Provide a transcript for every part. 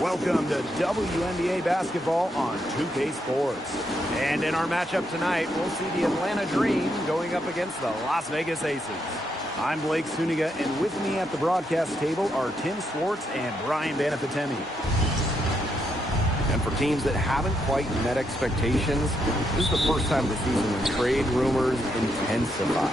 Welcome to WNBA basketball on 2K Sports. And in our matchup tonight, we'll see the Atlanta Dream going up against the Las Vegas Aces. I'm Blake Suniga, and with me at the broadcast table are Tim Swartz and Brian Banafitemi. And for teams that haven't quite met expectations, this is the first time of the season when trade rumors intensify.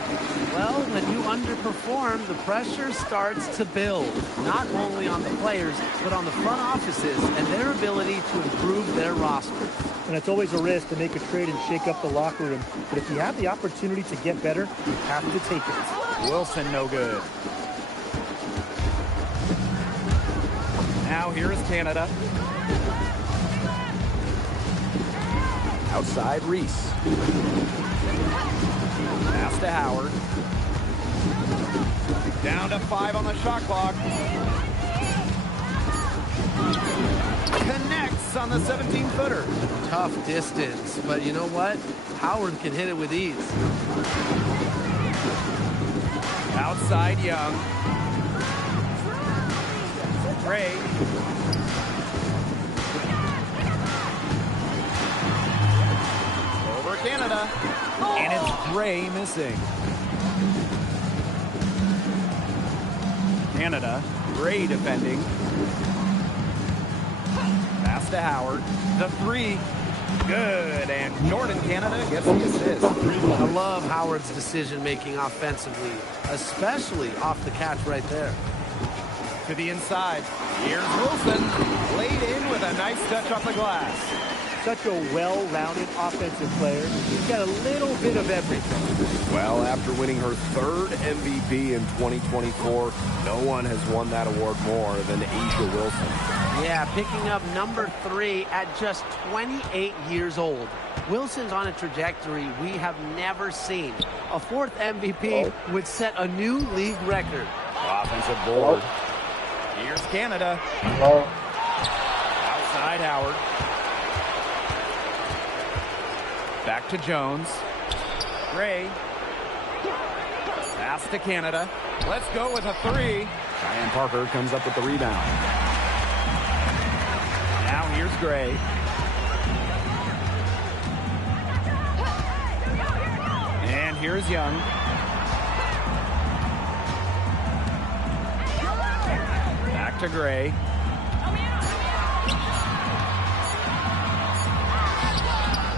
Well, when you underperform, the pressure starts to build, not only on the players, but on the front offices and their ability to improve their rosters. And it's always a risk to make a trade and shake up the locker room. But if you have the opportunity to get better, you have to take it. Wilson, no good. Now here is Canada. Outside, Reese. Pass to Howard. Down to 5 on the shot clock. Connects on the 17-footer. Tough distance, but you know what? Howard can hit it with ease. Outside, Young. Gray. Over Canada. And it's Gray missing. Canada. Gray defending. Pass to Howard. The 3. Good. And Northern Canada gets the assist. I love Howard's decision-making offensively, especially off the catch right there. To the inside. Here's Wilson. Laid in with a nice touch off the glass. Such a well-rounded offensive player. He's got a little bit of everything. Well, after winning her 3rd MVP in 2024, no one has won that award more than A'ja Wilson. Yeah, picking up number 3 at just 28 years old. Wilson's on a trajectory we have never seen. A 4th MVP would set a new league record. Offensive board. Here's Canada. Outside Howard. Back to Jones. Gray. Pass to Canada. Let's go with a 3. Diane Parker comes up with the rebound. Now here's Gray. And here's Young. Back to Gray.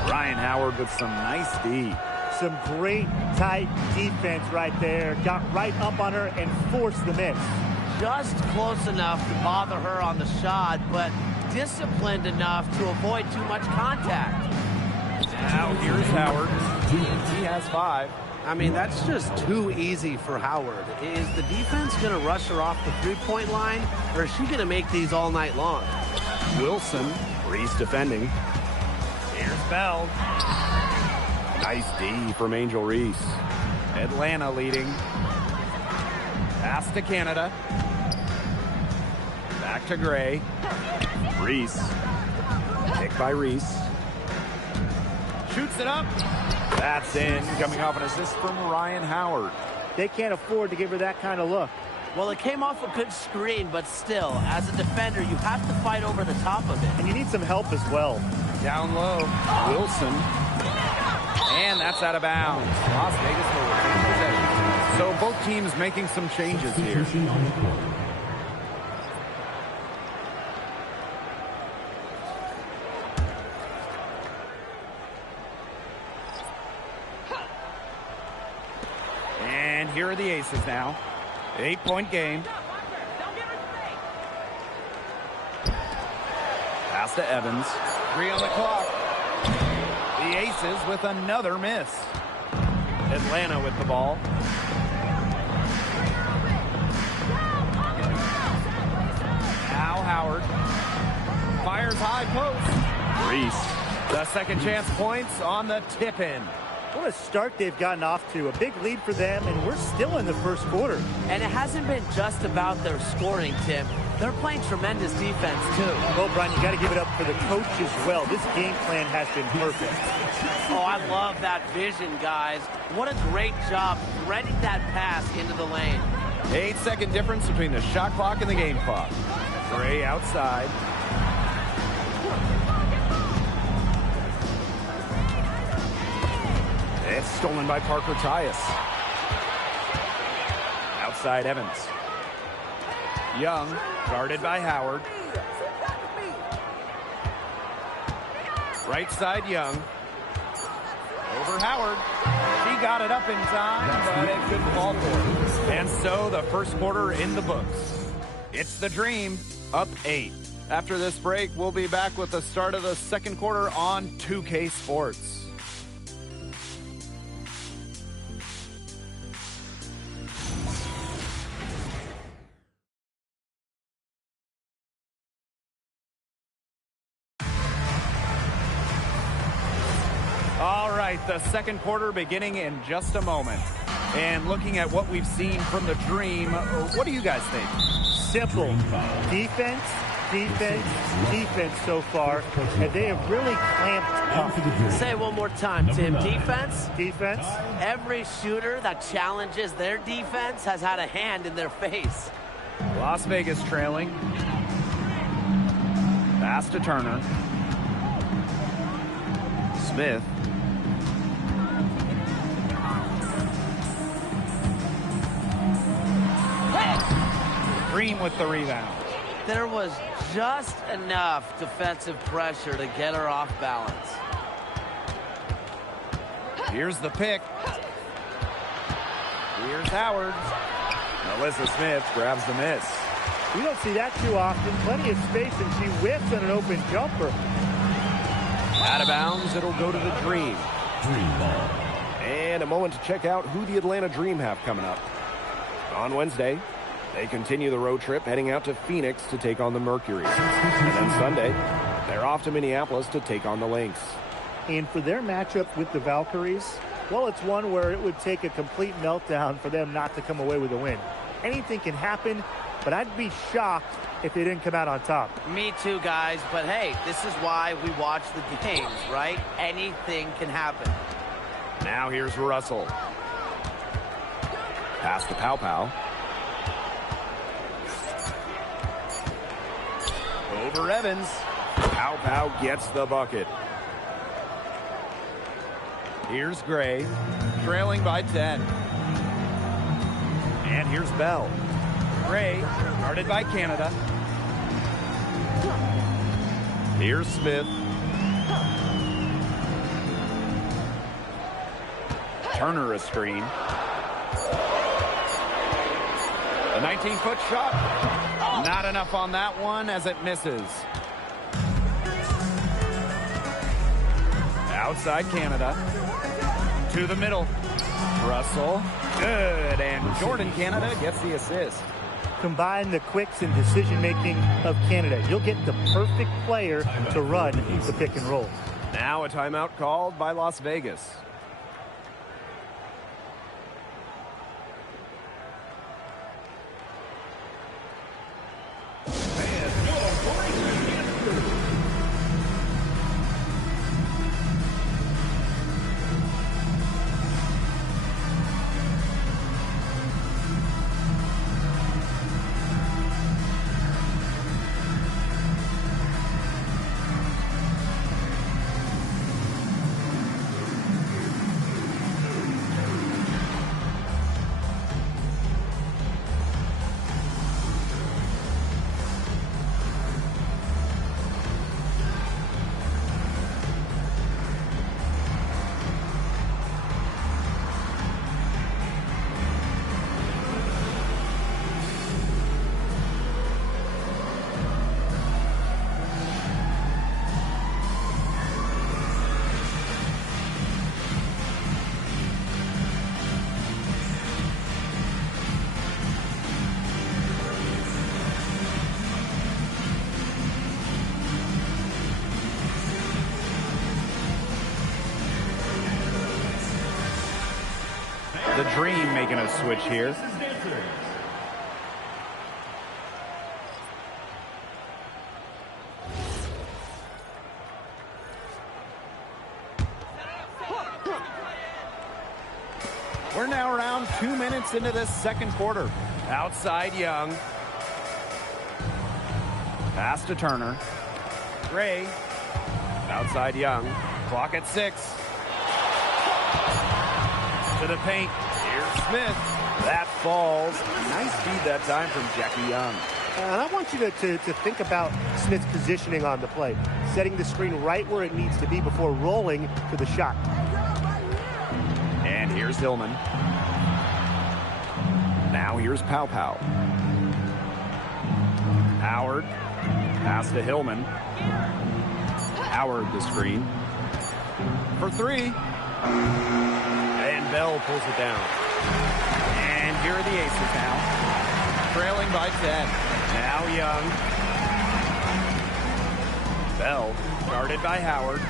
Ryan Howard with some nice D. Some great tight defense right there. Got right up on her and forced the miss. Just close enough to bother her on the shot, but disciplined enough to avoid too much contact. Now here's Howard. He has 5. I mean, that's just too easy for Howard. Is the defense going to rush her off the three-point line, or is she going to make these all night long? Wilson. Reese defending. Here's Bell. Nice D from Angel Reese. Atlanta leading. Pass to Canada. Back to Gray. Reese. Pick by Reese. Shoots it up. That's in. Coming off an assist from Ryan Howard. They can't afford to give her that kind of look. Well, it came off a good screen, but still, as a defender, you have to fight over the top of it. And you need some help as well. Down low. Wilson. And that's out of bounds. Las Vegas will retain possession. So both teams making some changes here. And here are the Aces now. 8-point game. Pass to Evans. 3 on the clock. The Aces with another miss. Atlanta with the ball. Now Howard. Fires high post. Reese. The second chance points on the tip-in. What a start they've gotten off to. A big lead for them, and we're still in the first quarter. And it hasn't been just about their scoring, Tim. They're playing tremendous defense, too. Well, Brian, you got to give it up for the coach as well. This game plan has been perfect. Oh, I love that vision, guys. What a great job threading that pass into the lane. 8-second difference between the shot clock and the game clock. Gray outside. It's stolen by Parker Tyus. Outside Evans. Young, guarded by Howard. Right side Young. Over Howard. He got it up in time, but it couldn't fall for him. And so the first quarter in the books. It's the Dream, up 8. After this break, we'll be back with the start of the second quarter on 2K Sports. All right, the second quarter beginning in just a moment. And looking at what we've seen from the Dream, what do you guys think? Simple. Defense, defense, defense so far. And they have really clamped up. Say it one more time, Tim. Defense? Defense. Every shooter that challenges their defense has had a hand in their face. Las Vegas trailing. Pass to Turner. Smith. Dream with the rebound. There was just enough defensive pressure to get her off balance. Here's the pick. Here's Howard. Melissa Smith grabs the miss. We don't see that too often. Plenty of space, and she whiffs on an open jumper. Out of bounds, it'll go to the Dream. Dream ball. And a moment to check out who the Atlanta Dream have coming up. On Wednesday, they continue the road trip heading out to Phoenix to take on the Mercury. And then Sunday, they're off to Minneapolis to take on the Lynx. And for their matchup with the Valkyries, well, it's one where it would take a complete meltdown for them not to come away with a win. Anything can happen, but I'd be shocked if they didn't come out on top. Me too, guys. But hey, this is why we watch the games, right? Anything can happen. Now here's Russell. Pass to Pow Pow. Over Evans. Pow Pow gets the bucket. Here's Gray, trailing by 10. And here's Bell. Gray, guarded by Canada. Here's Smith. Turner a screen. A 19-foot shot. Not enough on that one as it misses. Outside Canada. To the middle. Russell. Good. And Jordan Canada gets the assist. Combine the quicks and decision-making of Canada. You'll get the perfect player to run the pick and roll. Now a timeout called by Las Vegas. The Dream making a switch here. We're now around 2 minutes into this second quarter. Outside Young. Pass to Turner. Gray. Outside Young. Clock at 6. To the paint. Here's Smith. That falls. Nice feed that time from Jackie Young. And I want you to think about Smith's positioning on the play. Setting the screen right where it needs to be before rolling to the shot. And here's Hillman. Now here's Pow Pow. Howard. Pass to Hillman. Howard the screen. For 3. And Bell pulls it down. And here are the Aces now. Trailing by 10. Now Young. Bell, guarded by Howard.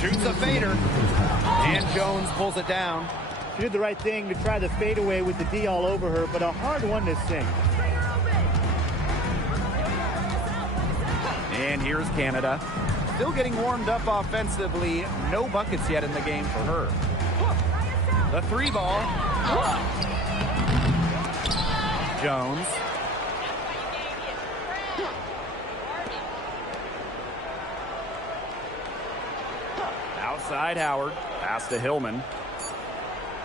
Shoots a fader. And Jones pulls it down. She did the right thing to try the fadeaway with the D all over her, but a hard one to sink. And here's Canada. Still getting warmed up offensively. No buckets yet in the game for her. The 3 ball. Jones. Outside Howard. Pass to Hillman.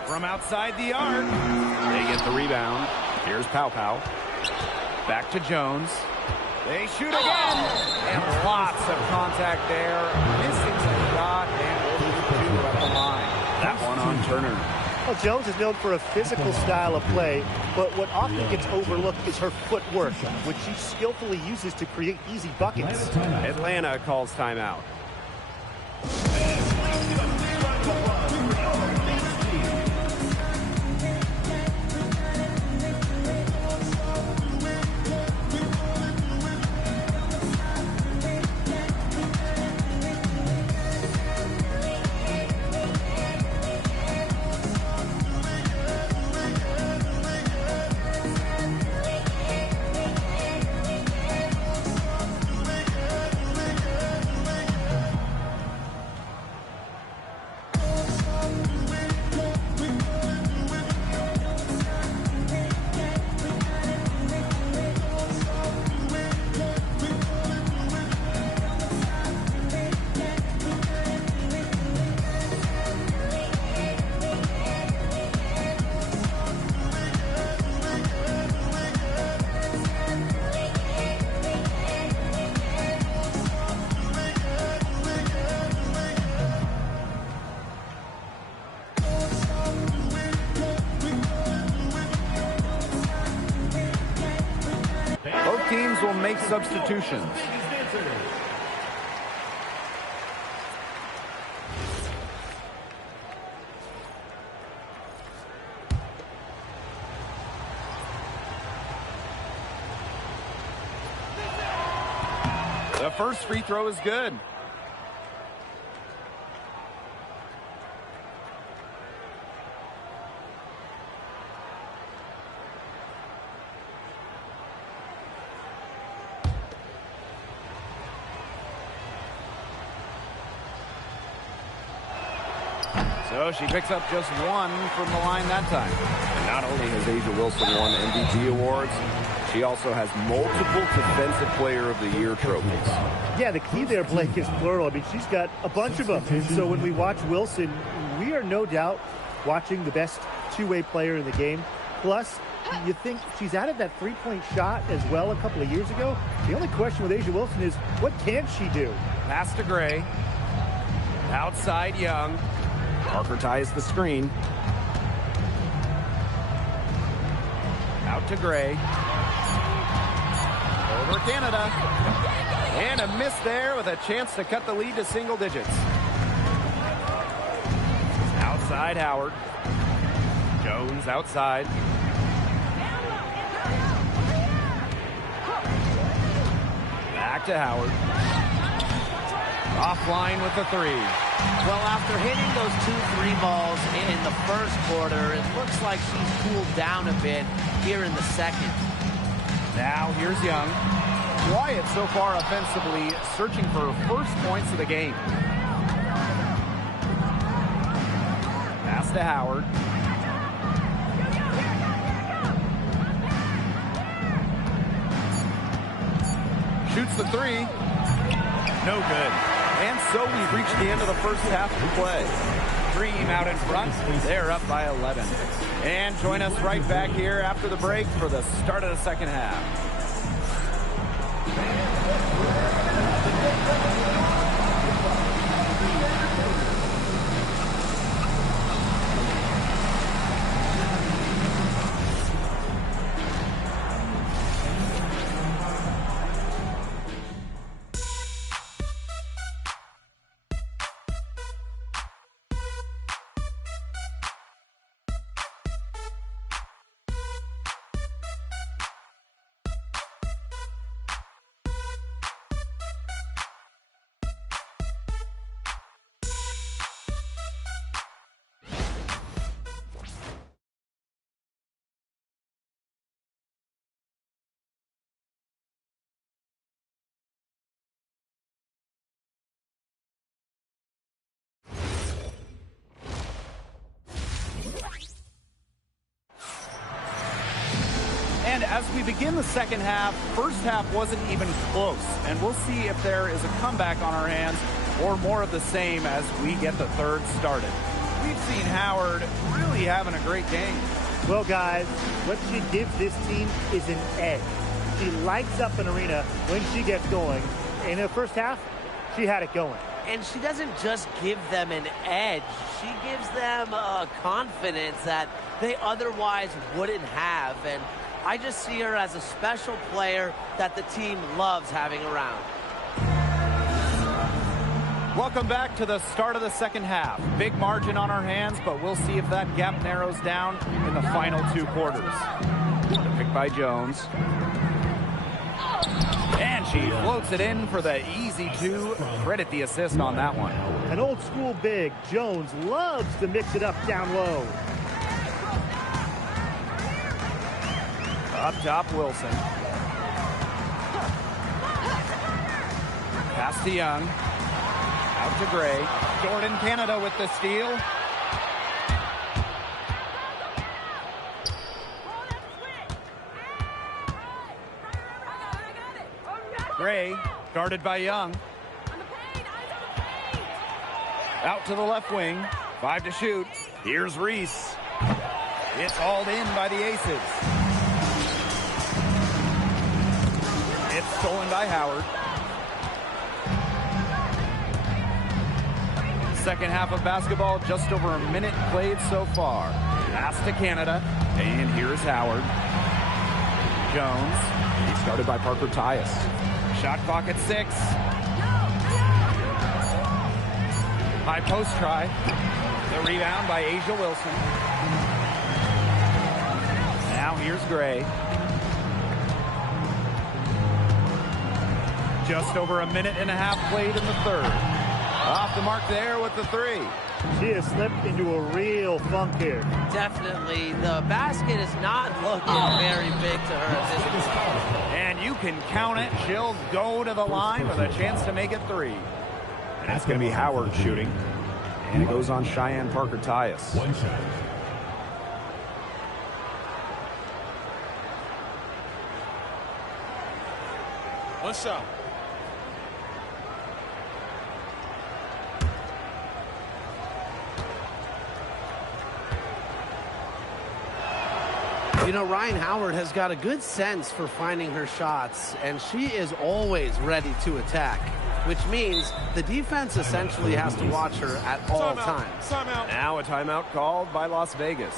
From outside the arc. They get the rebound. Here's Pow Pow. Back to Jones. They shoot again. And lots of contact there. Missing the shot and 2 at the line. That one on Turner. Well, Jones is known for a physical style of play, but what often gets overlooked is her footwork, which she skillfully uses to create easy buckets. Atlanta calls timeout. Teams will make substitutions. The first free throw is good. So she picks up just 1 from the line that time. And not only has A'ja Wilson won MVP awards, she also has multiple Defensive Player of the Year trophies. Yeah, the key there, Blake, is plural. I mean, she's got a bunch of them. So when we watch Wilson, we are no doubt watching the best two-way player in the game. Plus, you think she's added that three-point shot as well a couple of years ago. The only question with A'ja Wilson is, what can she do? Pass to Gray. Outside Young. Parker ties the screen. Out to Gray. Over Canada. And a miss there with a chance to cut the lead to single digits. Outside Howard. Jones outside. Back to Howard. Offline with the 3. Well, after hitting those 2 3 balls in the first quarter, it looks like she's cooled down a bit here in the second. Now here's Young. Wyatt so far offensively searching for first points of the game. Pass to Howard. Shoots the 3. No good. And so we've reached the end of the first half of play. Dream out in front. They're up by 11. And join us right back here after the break for the start of the second half. And as we begin the second half, first half wasn't even close. And we'll see if there is a comeback on our hands or more of the same as we get the third started. We've seen Howard really having a great game. Well, guys, what she gives this team is an edge. She lights up an arena when she gets going. In the first half, she had it going. And she doesn't just give them an edge. She gives them a confidence that they otherwise wouldn't have. And I just see her as a special player that the team loves having around. Welcome back to the start of the second half. Big margin on our hands, but we'll see if that gap narrows down in the final two quarters. The pick by Jones. And she floats it in for the easy two. Credit the assist on that one. An old school big. Jones loves to mix it up down low. Up top, Wilson. Pass to Young. Out to Gray. Jordan Canada with the steal. Gray, guarded by Young. Out to the left wing. 5 to shoot. Here's Reese. It's hauled in by the Aces. It's stolen by Howard. Second half of basketball, just over a minute played so far. Pass to Canada, and here's Howard. Jones, he's guarded by Parker Tyus. Shot clock at 6. High post try. The rebound by Asia Wilson. Now here's Gray. Just over a minute and a half played in the third. Off the mark there with the 3. She has slipped into a real funk here. Definitely. The basket is not looking very big to her at this point. And you can count it. She'll go to the line with a chance to make it 3. And that's going to be Howard shooting. And it goes on Cheyenne Parker Tyus. One shot. One shot. You know, Ryan Howard has got a good sense for finding her shots, and she is always ready to attack, which means the defense essentially has to watch her at all times. Timeout. Now a timeout called by Las Vegas.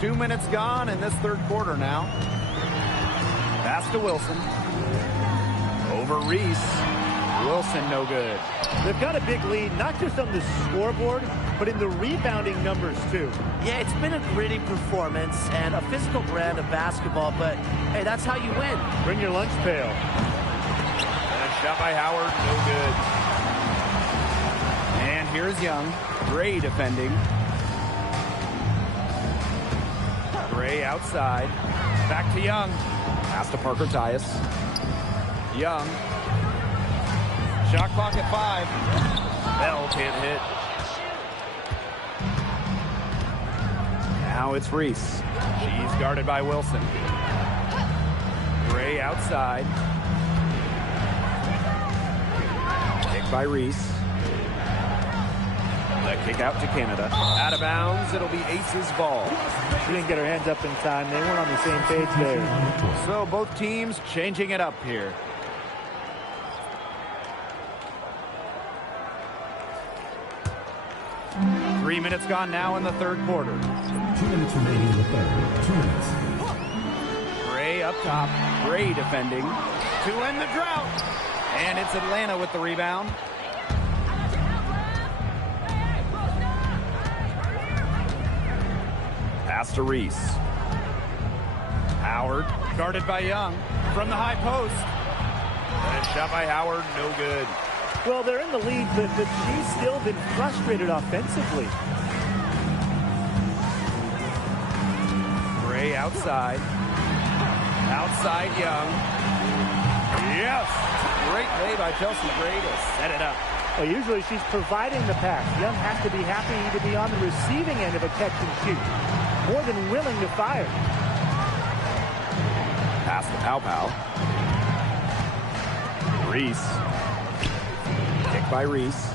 2 minutes gone in this third quarter now. Pass to Wilson. Over Reese. Wilson, no good. They've got a big lead, not just on the scoreboard, but in the rebounding numbers, too. Yeah, it's been a gritty performance and a physical brand of basketball, but, hey, that's how you win. Bring your lunch pail. And a shot by Howard, no good. And here's Young. Gray defending. Gray outside. Back to Young. Pass to Parker Tyus. Young. Shot clock at 5. Bell can't hit. Now it's Reese. She's guarded by Wilson. Gray outside. Kick by Reese. The kick out to Canada. Out of bounds. It'll be Aces ball. She didn't get her hands up in time. They weren't on the same page there. So both teams changing it up here. Three minutes gone now in the third quarter. 2 minutes remaining in the third. 2 minutes. Gray up top. Gray defending to end the drought. And it's Atlanta with the rebound. Pass to Reese. Howard guarded by Young from the high post. And a shot by Howard, no good. Well, they're in the lead, but she's still been frustrated offensively. Gray outside. Outside Young. Yes! Great play by Chelsea Gray to set it up. Well, usually she's providing the pass. Young has to be happy to be on the receiving end of a catch and shoot. More than willing to fire. Pass to Pow Pow. Reese. Kick by Reese.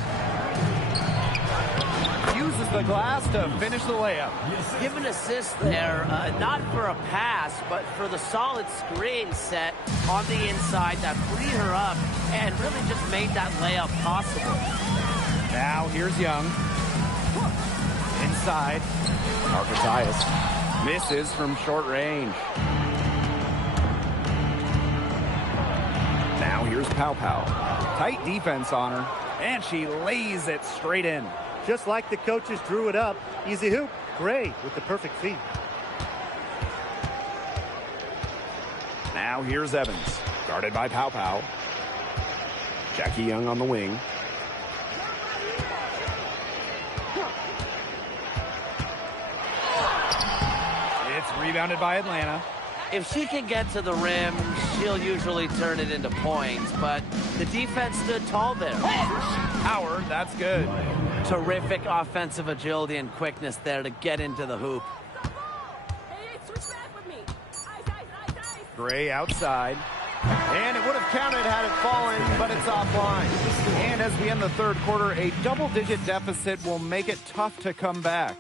Uses the glass to finish the layup. Give an assist there, not for a pass, but for the solid screen set on the inside that freed her up and really just made that layup possible. Now here's Young. Inside. Parker Tyus. Misses from short range. Now here's Pow Pow. Tight defense on her. And she lays it straight in. Just like the coaches drew it up. Easy hoop. Gray with the perfect feed. Now here's Evans. Guarded by Pow Pow. Jackie Young on the wing. It's rebounded by Atlanta. If she can get to the rim, she'll usually turn it into points, but the defense stood tall there. Howard, that's good. Terrific offensive agility and quickness there to get into the hoop. Gray outside. And it would have counted had it fallen, but it's offline. And as we end the third quarter, a double-digit deficit will make it tough to come back.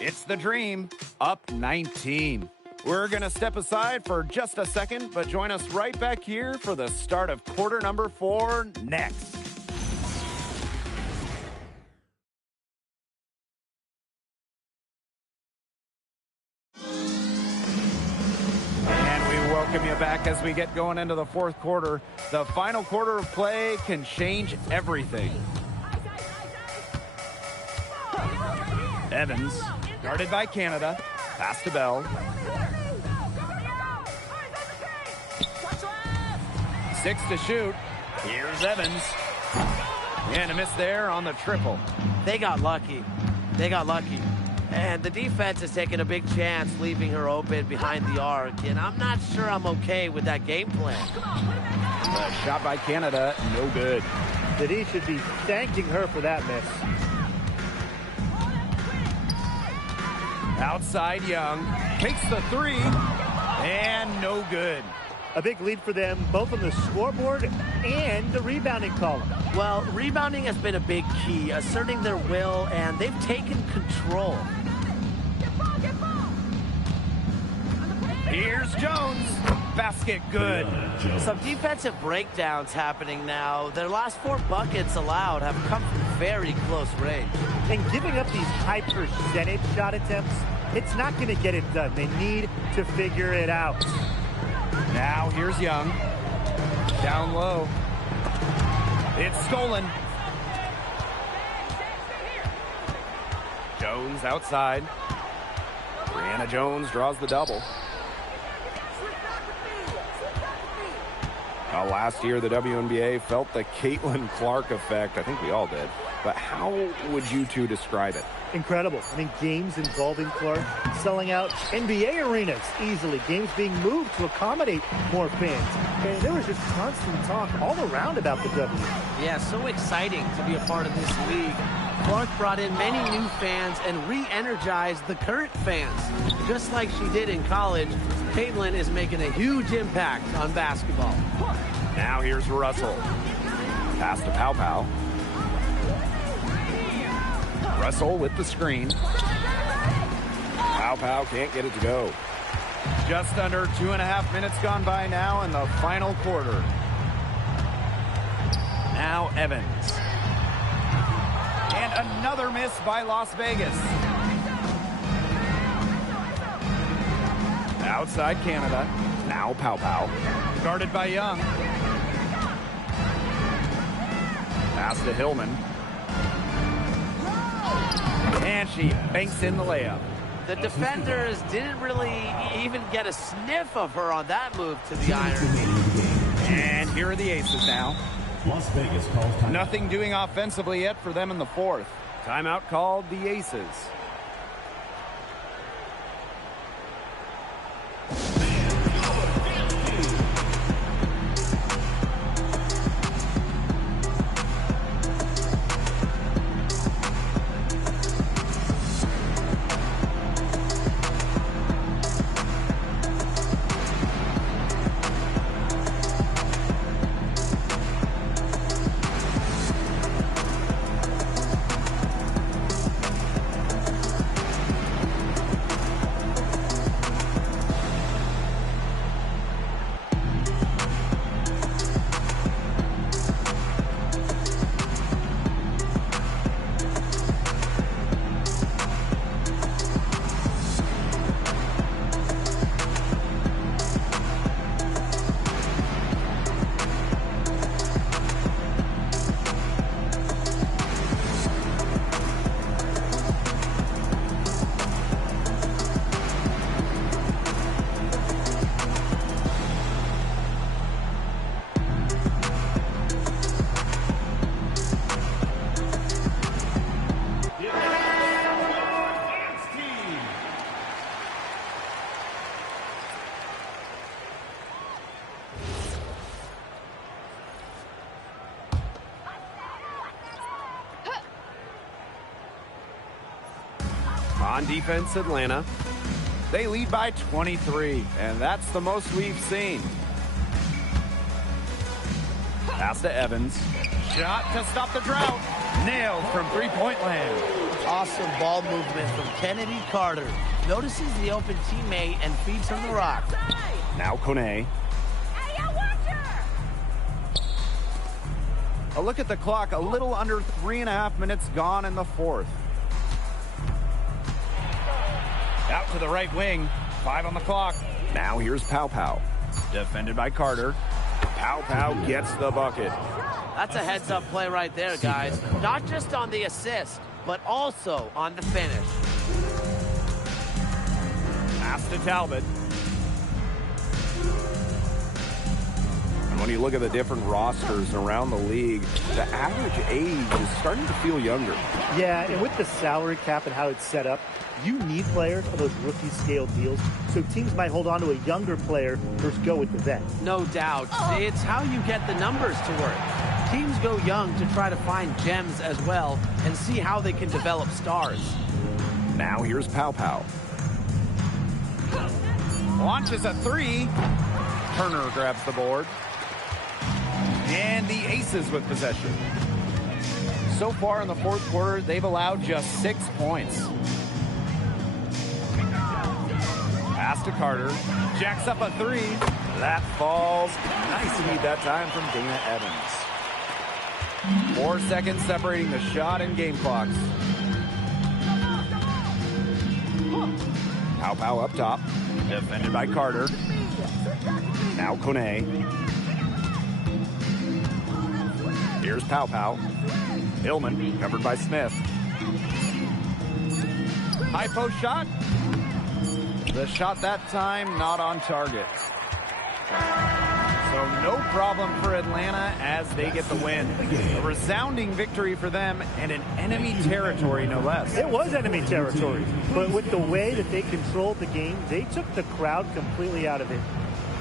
It's the Dream, up 19. We're going to step aside for just a second, but join us right back here for the start of quarter number 4 next. And we welcome you back as we get going into the fourth quarter. The final quarter of play can change everything. Evans, guarded by Canada. Pass to Bell. 6 to shoot. Here's Evans. And a miss there on the triple. They got lucky. They got lucky. And the defense is taking a big chance, leaving her open behind the arc. And I'm not sure I'm okay with that game plan. A shot by Canada, no good. That he should be thanking her for that miss. Outside Young. Takes the 3. And no good. A big lead for them, both on the scoreboard and the rebounding column. Well, rebounding has been a big key, asserting their will, and they've taken control. Here's Jones. Basket good. Some defensive breakdowns happening now. Their last 4 buckets allowed have come from very close range. And giving up these high percentage shot attempts, it's not going to get it done. They need to figure it out. Now here's Young. Down low. It's stolen. Jones outside. Brianna Jones draws the double. Last year, the WNBA felt the Caitlin Clark effect. I think we all did. But how would you two describe it? Incredible. I mean, games involving Clark selling out NBA arenas easily. Games being moved to accommodate more fans. And there was just constant talk all around about the W. Yeah, so exciting to be a part of this league. Clark brought in many new fans and re-energized the current fans. Just like she did in college, Caitlin is making a huge impact on basketball. Now here's Russell. Pass to Pow Pow. Russell with the screen. Pow Pow can't get it to go. Just under 2.5 minutes gone by now in the final quarter. Now Evans. And another miss by Las Vegas. Outside Canada. Now Pow Pow. Guarded by Young. Pass to Hillman. And she banks in the layup. The defenders didn't really even get a sniff of her on that move to the iron. And here are the Aces now. Las Vegas calls timeout. Nothing doing offensively yet for them in the fourth. Timeout called the Aces. On defense, Atlanta. They lead by 23, and that's the most we've seen. Pass to Evans. Shot to stop the drought. Nailed from three-point land. Awesome ball movement from Kennedy Carter. Notices the open teammate and feeds him the rock. Now Kone. Hey, watch her! A look at the clock. A little under 3.5 minutes gone in the fourth. Out to the right wing. 5 on the clock. Now here's Pow Pow. Defended by Carter. Pow Pow gets the bucket. That's a heads-up play right there, guys. Not just on the assist, but also on the finish. Pass to Talbot. And when you look at the different rosters around the league, the average age is starting to feel younger. Yeah, and with the salary cap and how it's set up, you need players for those rookie scale deals, so teams might hold on to a younger player versus go with the vet. No doubt. It's how you get the numbers to work. Teams go young to try to find gems as well and see how they can develop stars. Now here's Pow Pow. Launches a three. Turner grabs the board. And the Aces with possession. So far in the fourth quarter, they've allowed just 6 points. Pass to Carter. Jacks up a three. That falls. Nice lead that time from Dana Evans. 4 seconds separating the shot and game clocks. Pau Pau up top. Defended by Carter. Now Kone. Here's Pau Pau. Hillman covered by Smith. High post shot. The shot that time not on target. So no problem for Atlanta as they get the win. A resounding victory for them and an enemy territory, no less. It was enemy territory, but with the way that they controlled the game, they took the crowd completely out of it.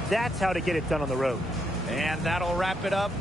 That's how to get it done on the road. And that'll wrap it up